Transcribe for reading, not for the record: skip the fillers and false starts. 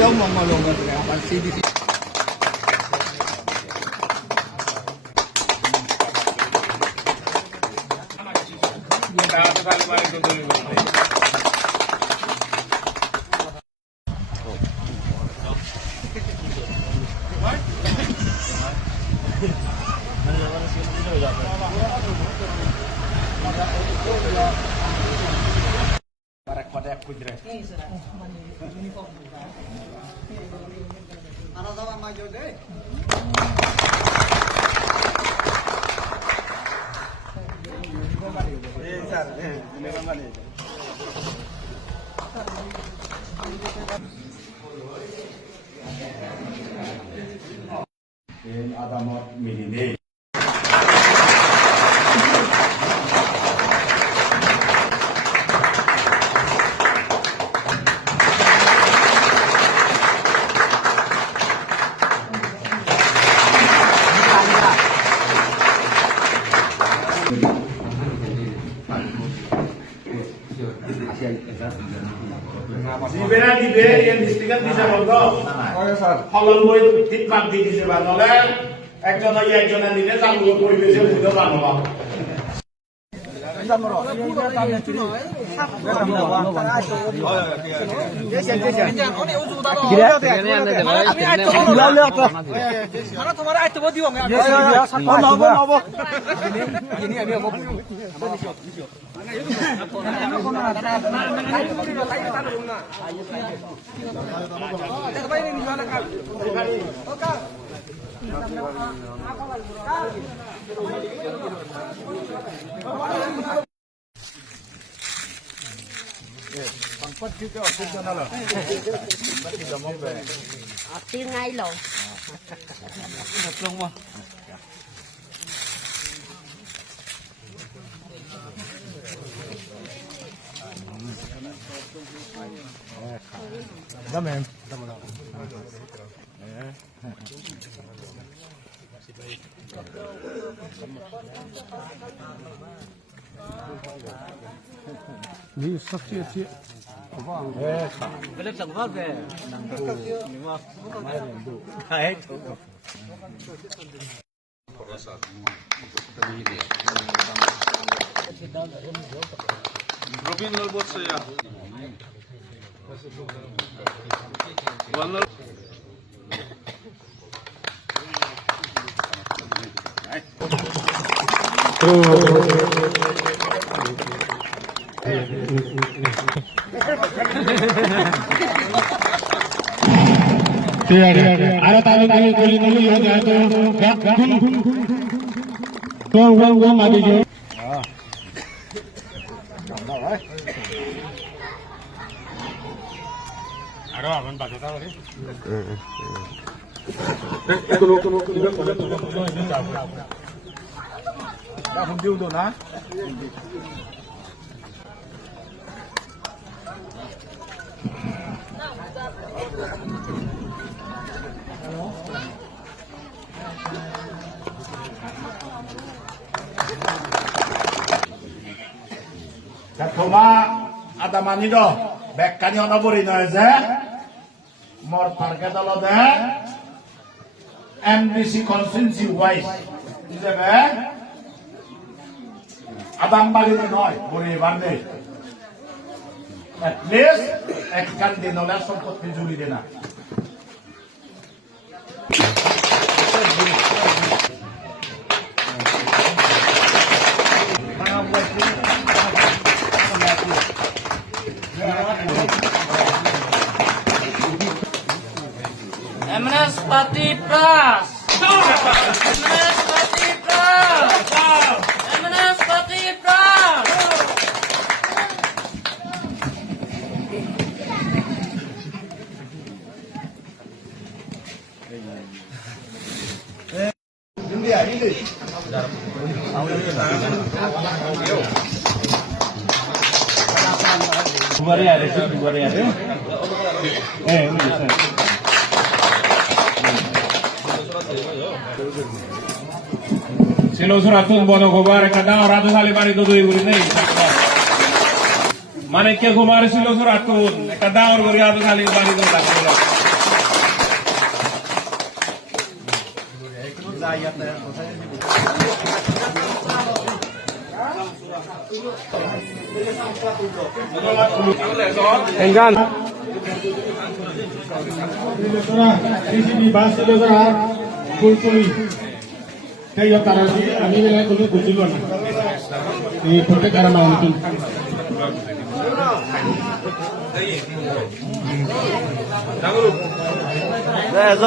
Giống mà luôn rồi bạn CDC. Adamot Milini. Libera di be yang distrikan bisa logo. Halal boy hitman di sini banole. একজন একজনের দিনে চালু পরিবেশের মধ্যে বানাবা Tiêu ngay rồi. Cảm ơn em. Ni sắp chia chia. Cái lớp trồng vót về. Đấy. Robin Lolbot saya. One Ada tahu kali ya gua mati jo. Ada apa baca tahu ni? Đã không tiêu rồi hả? Cuma ada manido, bekkannya ono burino aja. Mor target alo deh. MDC constituency wise, বুঝলে আদাম বাড়িতে নয় পরিবার নেই at least একখান দিন হলে সম্পত্তি জুড়ি দে না MNS Pati Pras. MNS Pati Pras. MNS Pati Pras. Buari ada sih, buari ada. Ini bisa. Silo suratun bono gobar kadang ratus kali bari itu ibu ini. Mana kia gobar silo suratun kadang orang ratus kali bari itu tak boleh. Enggan. Di sini bahasa saudara kulturi. Kayak taruh di ini wilayah kultur kuciluan. Di protek arah mau itu. Eso.